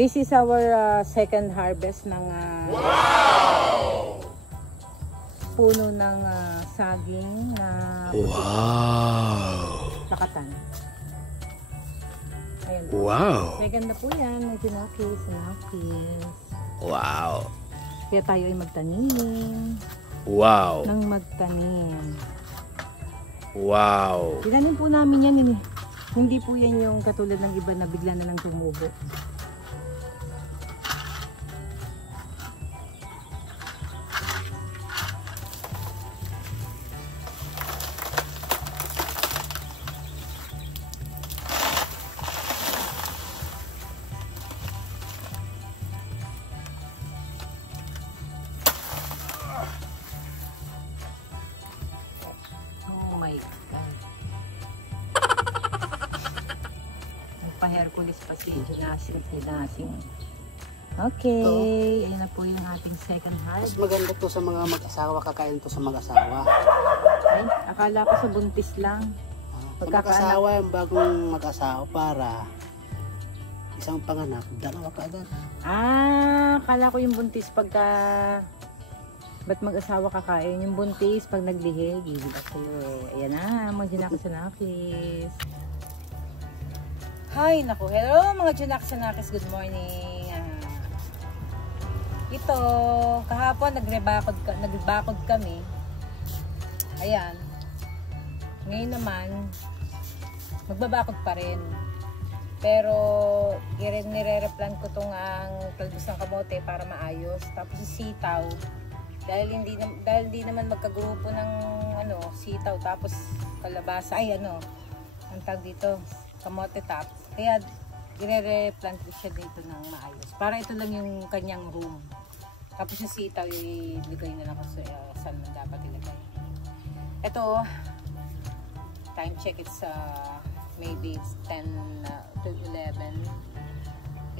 This is our second harvest ng puno ng saging na lakatan. Ayan. Wow. Second na po yan. Medyo nakis. Wow. Kaya tayo ay magtanim. Wow. Nang magtanim. Wow. Tinanim po namin yan. Hindi po yan yung katulad ng iba na bigla na lang tumubo. Pa-Hercules pa si Hinasing. Okay, ayan na po yung ating second harvest. Mas maganda to sa mga mag-asawa, kakain to sa mag-asawa. Ay, akala ko sa buntis lang. Sa mag-asawa, yung bagong mag-asawa para isang panganak, dalawa ka agad. Akala ko yung buntis pagka ba't mag-asawa kakain? Yung buntis pag naglihi, gigilak sa'yo eh. Ayan na, mag-Junakis. Hi, naku. Hello mga Junakis. Good morning. Ito, kahapon nagbakod kami. Ayan. Ngayon naman, magbabakod pa rin. Pero, nire-replan ko itong ang talbos ng kamote para maayos. Tapos sitaw. Dahil hindi naman magkagrupo ng sitaw. Tapos kalabasa. Ay, ang tag dito. Kamote top. Kaya i-replant ko siya dito ng maayos. Para ito lang yung kanyang room. Tapos yung sitaw ilagay na lang kasi saan man dapat ilagay. Ito, time check it's maybe it's 10 to 11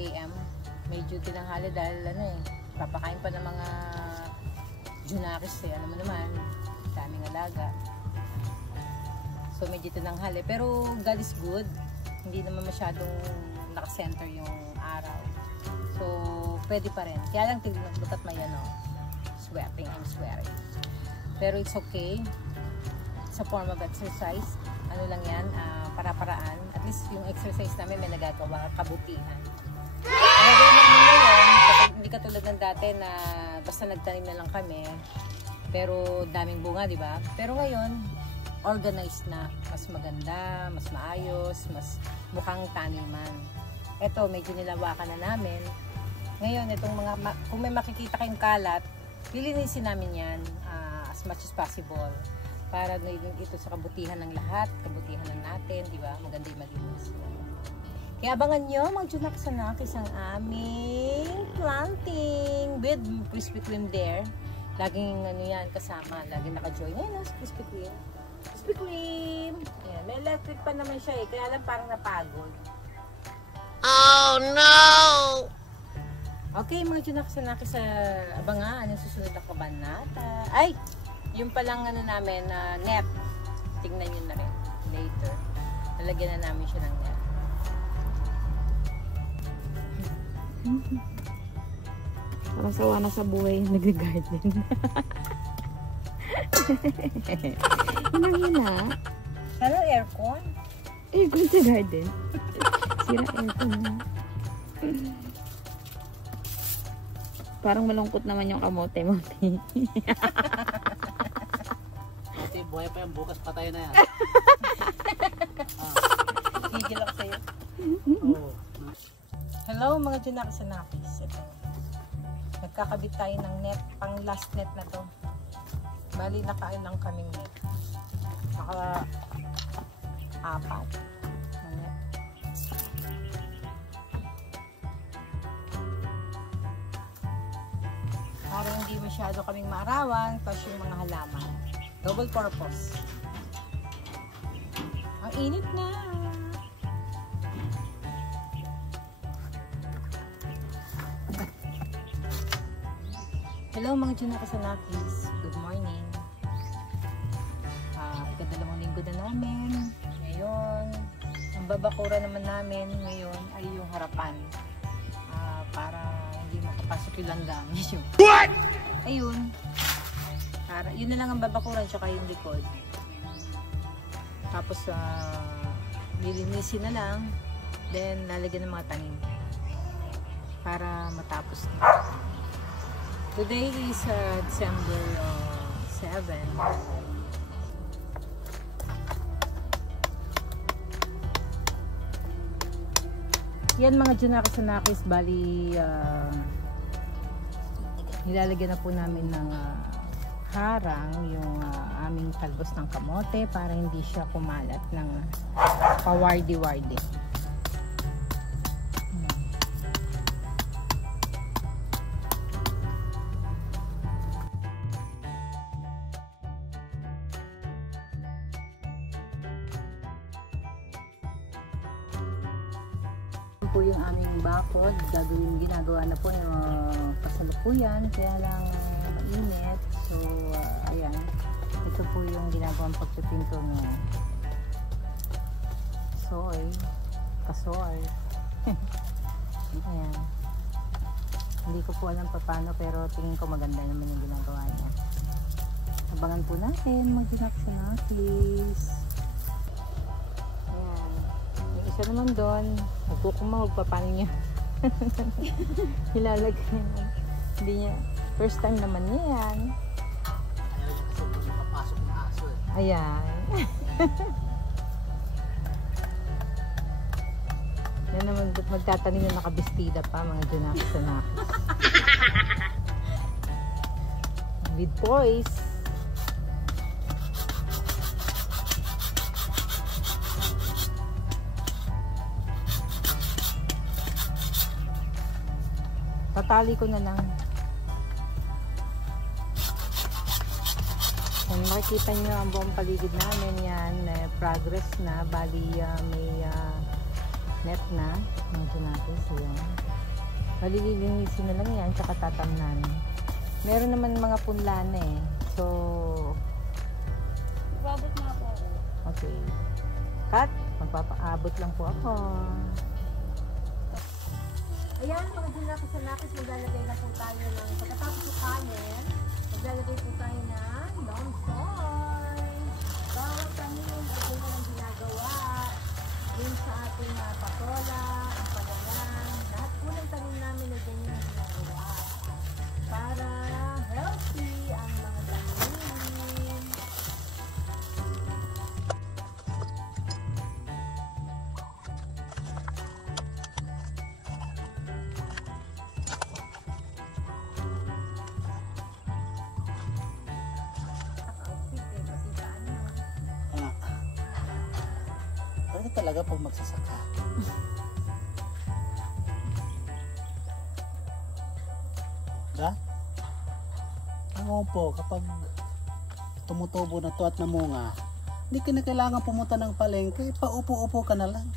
AM. Medyo tinanghali dahil papakain pa ng mga Junakis alam mo naman, daming alaga. So medyo tinanghali. Pero God is good. Hindi naman masyadong nakasenter yung araw. So, pwede pa rin. Kaya lang look at my sweating. I'm sweating. Pero it's okay. It's a form of exercise. Ano lang yan, para-paraan. At least yung exercise namin may nagagawa, kabutihan. Nagagawa namin ngayon, hindi katulad ng dati na basta nagtanim na lang kami. Pero daming bunga, di ba? Pero ngayon, organized na, mas maganda, mas maayos, mas mukhang taniman. Ito, medyo nilawakan na namin. Ngayon, itong kung may makikita kayong kalat, lilinisin namin yan as much as possible. Para ito sa kabutihan ng lahat, kabutihan ng natin, di ba? Maganda yung malinis. Kaya abangan nyo, mga Junakis ang aming planting with Krispy Kreme there. Laging yan kasama, laging naka-join. Ayan Krispy Kreme. Krispy Kreme. Ayan, may electric pa naman siya kaya lang parang napagod. Oh no! Okay, mga Junakis abangan yung susunod na kabanata. Ay! Yung palang namin net. Tingnan nyo na rin later. Nalagyan na namin siya ng net. Parang sawa na sa buhay nag-garden. Hinang-hina. Sana aircon? Aircon sa garden. Sira aircon na. Parang malungkot naman yung kamote mo. Ate, buhay pa yan. Bukas patay na yan. Higil ako sa'yo. Oh. Hello mga Junakis. Nagkakabit tayo ng net. Pang last net na to. Bali, nakain lang kaming net. Naka-apat. Para hindi masyado kaming maarawan, tapos yung mga halaman. Double purpose. Ang init na! Hello mga Junakis. Good morning. Ikadalawang linggo na namin. Ngayon, ang babakura naman namin ngayon ay yung harapan. papasok yung langgangis yun. What? Ayun. Para, yun na lang ang babakuran tsaka yung likod. Tapos, lilinisin na lang. Then, lalagyan ng mga tanim. Para matapos na. Today is December 7. Yan mga Junakis-Sanakis, bali nilalagyan na po namin ng harang yung aming talbos ng kamote para hindi siya kumalat ng pawardi-wardi. Po yung aming bakod, ginagawa na po yung kasalukuyan, kaya lang mainit. So ayan, ito po yung ginagawang pagpipinto ng kasoy. Ayan, hindi ko po alam paano, pero tingin ko maganda naman yung ginagawa niya. Abangan po natin mag-Junakis-Sanakis. Isa naman doon, magkukumawag pa paano niya ilalagay. Hindi niya, first time naman niya yan. Ayan. Yan naman, magtatanim na nakabistida pa mga Junakis-Sanakis. With boys. Tatali ko na lang. Kung makikita nyo ang buong paligid namin yan, progress na, bali may net na ng Junakis. Ayan. Malilinisin na lang yan, tsaka tatamnan. Meron naman mga punla na eh. So, Magpabot na ako. okay. Cut, magpapaabot lang po ako. Ayan, mga Junakis-Sanakis, maglalagay na po tayo ng pagkatapos ng kanin, maglalagay po tayo ng long soy. Bawat tanim ay ganyan ang ginagawa. Din sa ating patola, ang palalang, lahat po ng tanim namin ay ganyan ang ginagawa. Para healthy ang mga tanim. Ano talaga pag magsasaka? Diba? Ano po, kapag tumutubo na to at namunga, hindi ka na kailangan pumunta ng palengke, paupo-upo ka na lang.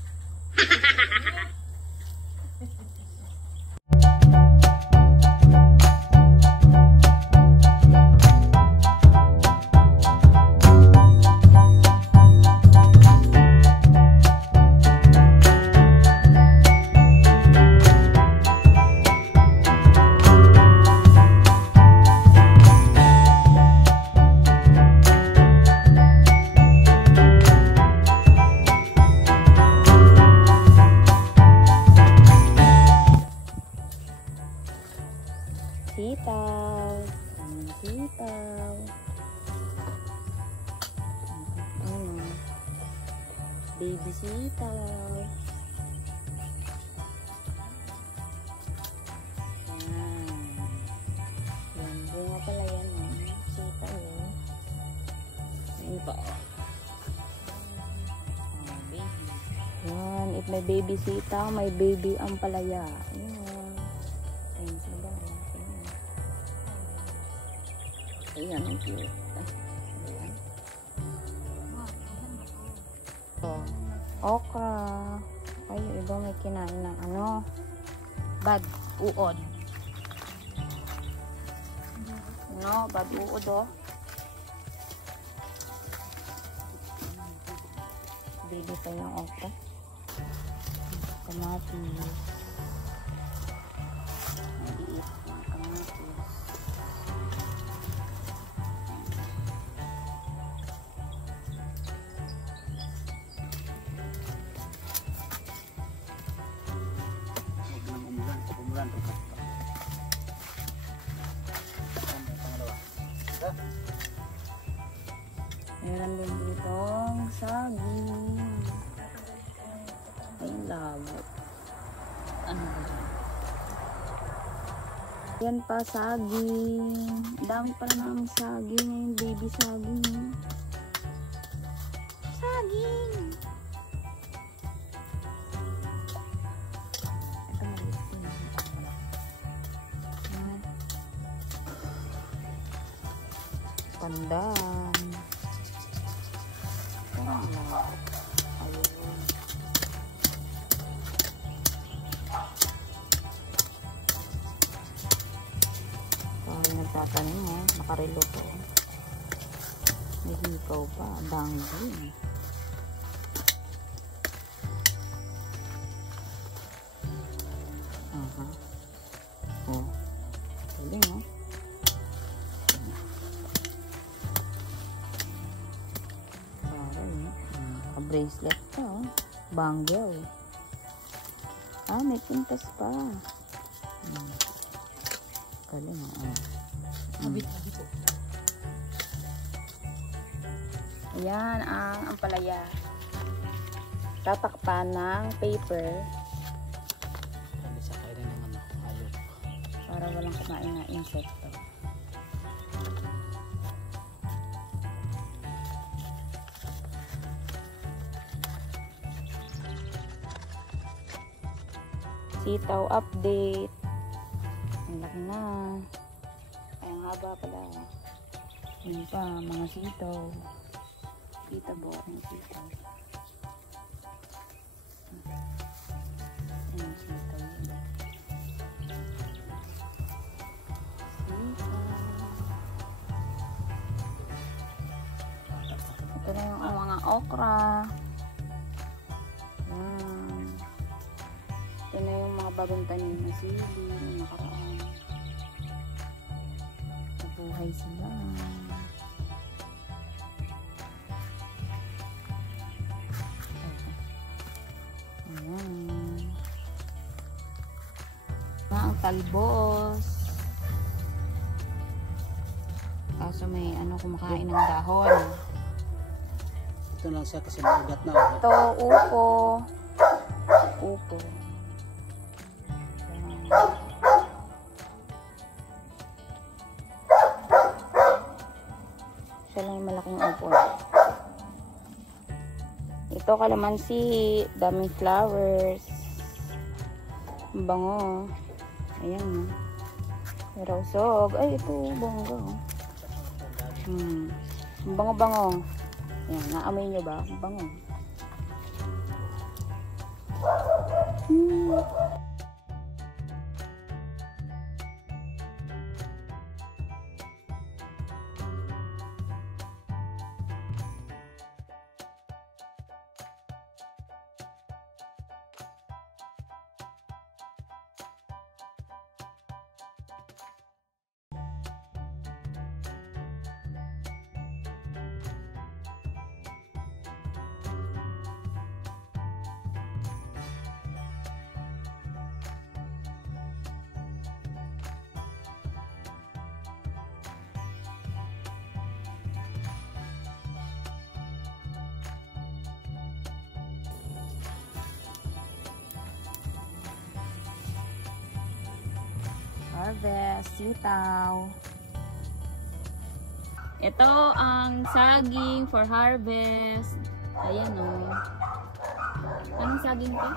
Sitaw. Sitaw. Ano? Baby sitaw. Yan. Bunga pala yan. Sitaw yun. Yan pa. Baby. Yan. If may baby sitaw, may baby ampalaya. Yan. Ayan sila. Ayan, ang cute. Ayan. Okra. Ay, yung iba may kinain ng ano, bad uod. No, bad uod oh. Baby pa yung okra. Kamatis. Maliit. din ditong saging. Ay, labo. Ano ba? Yan pa, saging. Dami pala namin saging. Ngayon, baby saging. Saging! Ito maliit din. Pandan. Ayun. Parang nagtatanim mo. Nakarelo po. May hikaw pa. Dangling. Aha. Oh. Galing, oh. Bracelet pa, oh. Bangle. Ah, may pintas pa. Galing, oh. Habit-habit po. Ayan ang ampalaya. Tatakpan ng paper Sa kaya naman hayop. para walang kumain na insekto. Sitaw update. Ang laki na. Ay, ang haba pala. Yun pa, mga sitaw. Kita po ang sitaw. Ayan, sitaw yun. Ito na yung mga okra. Ayan. Ito na yung mga bagong tanim na sili na nakaraan. Nabuhay sila. Ayan. Ang talbos. Kaso may ano kumakain ng dahon. Ito lang siya kasi maugat na. Oh. Ito, upo. Upo. Siya lang yung malaking upo. Ito, kalamansi. Daming flowers. Ang bango. Ayan. May rausog. Ay, ito, bongga. Ang bango-bango. Ayan, naamoy nyo ba? Ang bango. Harvest, sitaw. Ito ang saging for harvest. Ayan o. Anong saging to?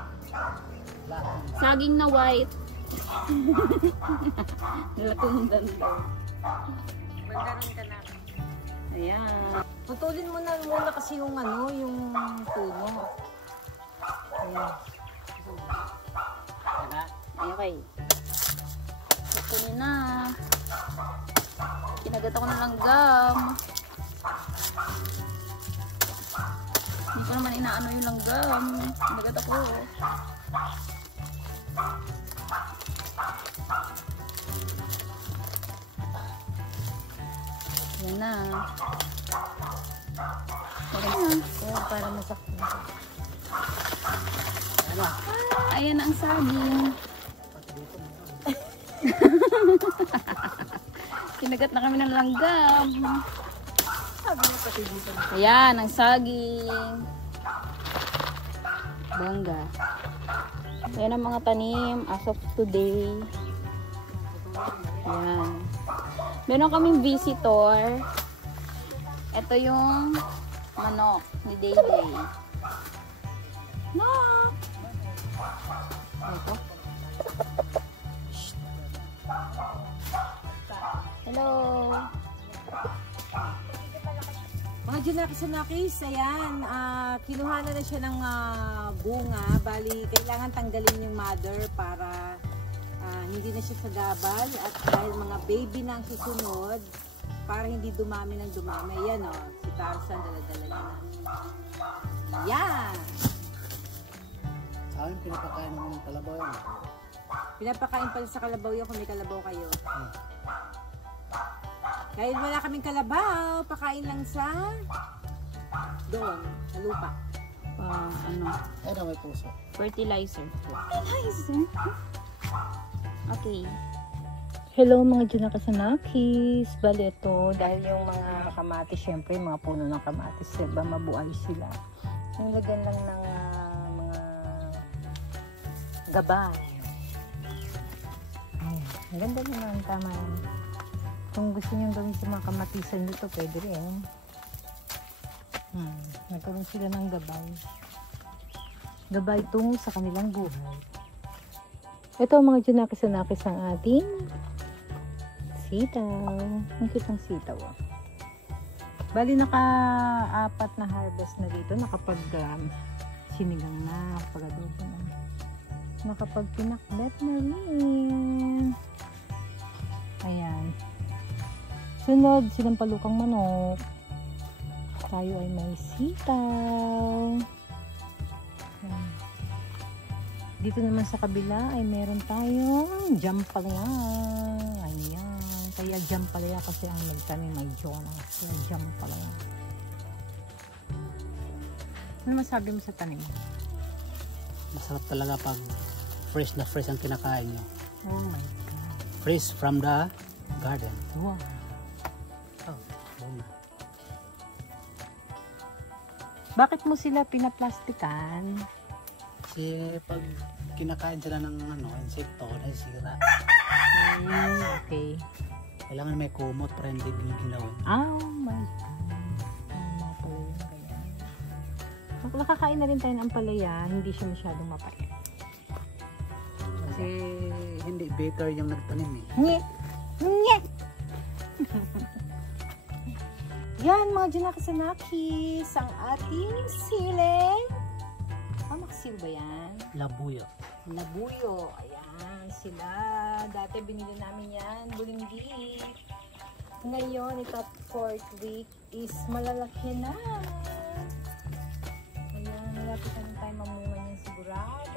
Saging na white. Latundan daw. Magkaroon ka na. Ayan. Putulin mo na muna kasi yung ano, yung puno. Ayan. Ay, okay. Ito na. Kinagat ako ng langgam. Hindi ko naman inaano yung langgam. Kinagat ako. Yan na. Okay na. Kaya para masakto. Ayan na ang saging. Kinagat na kami ng langgam. Sabi na Ayan, ang saging. Bongga. Ayan ang mga tanim as of today. Ayan. Meron kaming visitor. Ito yung manok ni Day-Day. No! Ito. Hello! Mga Junakis, ayan, kinuha na siya ng bunga. Bali, kailangan tanggalin yung mother para hindi na siya sagabal. At dahil mga baby na ang susunod, para hindi dumami ng dumami. Ayan o, si Tarzan, dala-dala niya na. Ayan! Sa akin, pinapakain naman ng kalabaw yan. Pinapakain pala sa kalabaw yun kung may kalabaw kayo. Dahil wala kaming kalabaw, pakain lang sa doon, sa lupa. Ay na may puso. Fertilizer. Okay. Hello mga Junakasanakis. Bali ito, dahil yung mga kamatis, syempre yung mga puno ng kamatis, diba, mabuhay sila. Nilagyan lang ng mga gabay. Ay, ang ganda naman, tama yan. Kung gusto nyo gawin sa mga kamatisan dito, pwede rin. Nagkaroon sila ng gabay. Gabay tungo sa kanilang buhay. Ito mga Junakasanakis ang ating sitaw. Ang kitang sitaw. Bali naka-4 na harvest na dito. Nakapag sinigang na, nakapag-adobo na. Nakapag-pinakbet na rin. Ayan. Sunod, sinampalukang manok. Tayo ay may sitaw. Ayan. Dito naman sa kabila ay meron tayong jampalaya. Ayan. Kaya jampalaya kasi ang nagtanim may Jonah. Kaya jampalaya. Ano masabi mo sa tanim? Masarap talaga pag fresh na fresh ang kinakain nyo. Oh my God. Fresh from the garden. Wow. Oh, bunga. Bakit mo sila pinaplastikan? Kasi pag kinakain sila ng insekto, nasisira. Okay. Kailangan may kumot para hindi ginawin. Oh my God. Tama po yun kaya. Pag nakakain na rin tayo ng palaya, hindi siya masyadong mapait. Kasi hindi bitter yung nagtanim eh. Nye! Nye! Yan mga Junakasanakis, ang ating sile. Maksiw ba yan? Labuyo. Labuyo. Ayan sila. Dati binili namin yan. Bulinggi. Ngayon, ito 4th week is malalaki na. Ayan, malapit na tayo mamunga niyan sigurado.